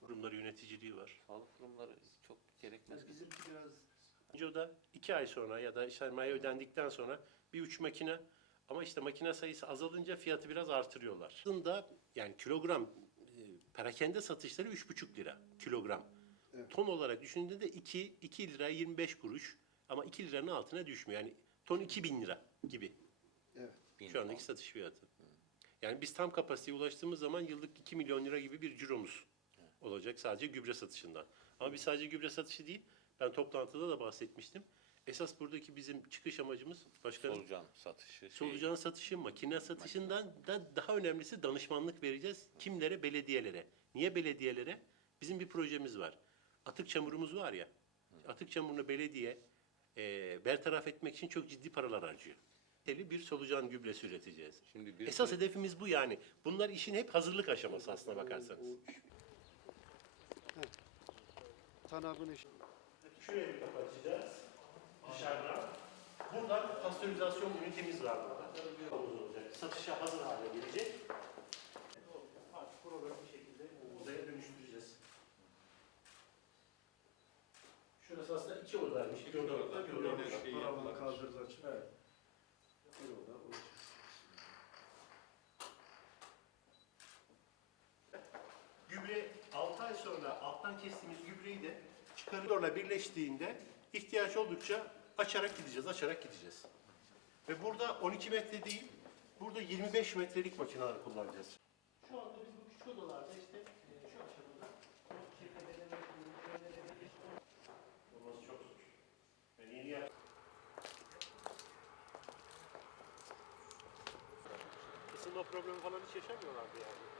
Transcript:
kurumları yöneticiliği var. Sağlık kurumları çok gerekmez. Bizimki biraz Önce o da iki ay sonra ya da sermaye ödendikten sonra bir üç makine ama işte makine sayısı azalınca fiyatı biraz artırıyorlar. Aslında yani kilogram e, perakende satışları üç buçuk lira kilogram. Evet. Ton olarak düşündüğünde de 2, 2 lira 25 kuruş ama 2 liranın altına düşmüyor. Yani ton 2000 lira gibi evet. Şu andaki satış fiyatı. Yani biz tam kapasiteye ulaştığımız zaman yıllık 2 milyon lira gibi bir ciromuz olacak sadece gübre satışından. Ama biz sadece gübre satışı değil, ben toplantıda da bahsetmiştim. Esas buradaki bizim çıkış amacımız başkanım Solucan satışı. şey, solucan satışı, makine satışından da daha önemlisi danışmanlık vereceğiz. Kimlere? Belediyelere. Niye belediyelere? Bizim bir projemiz var. Atık çamurumuz var ya. Atık çamurunu belediye e, bertaraf etmek için çok ciddi paralar harcıyor. Teli bir solucan gübresi üreteceğiz. Şimdi bir Esas hedefimiz bu yani. Bunlar işin hep hazırlık aşaması aslına bakarsanız. Tanabın işi. Şuraya bir kapatacağız. Dışarıdan. Buradan pastörizasyon ünitemiz var burada. olacak. Satışa hazır hale gelecek. Artık programı bir şekilde odaya dönüştüreceğiz. Şurası aslında iki odaymış. Bir oda orada, bir oda orada. Paravanı kaldırız açık. Evet. Bir oda, o içi. Gübre 6 ay sonra alttan kestiğimiz gübreyi de çıkarıyorla birleştiğinde ihtiyaç oldukça açarak gideceğiz, açarak gideceğiz. Ve burada 12 metre değil, burada 25 metrelik makineler kullanacağız. Şu anda biz bu küçük odalarda işte e, şu aşamada olması çok zor. Ben yeni. Isınma problemi falan hiç yaşamıyorlardı yani.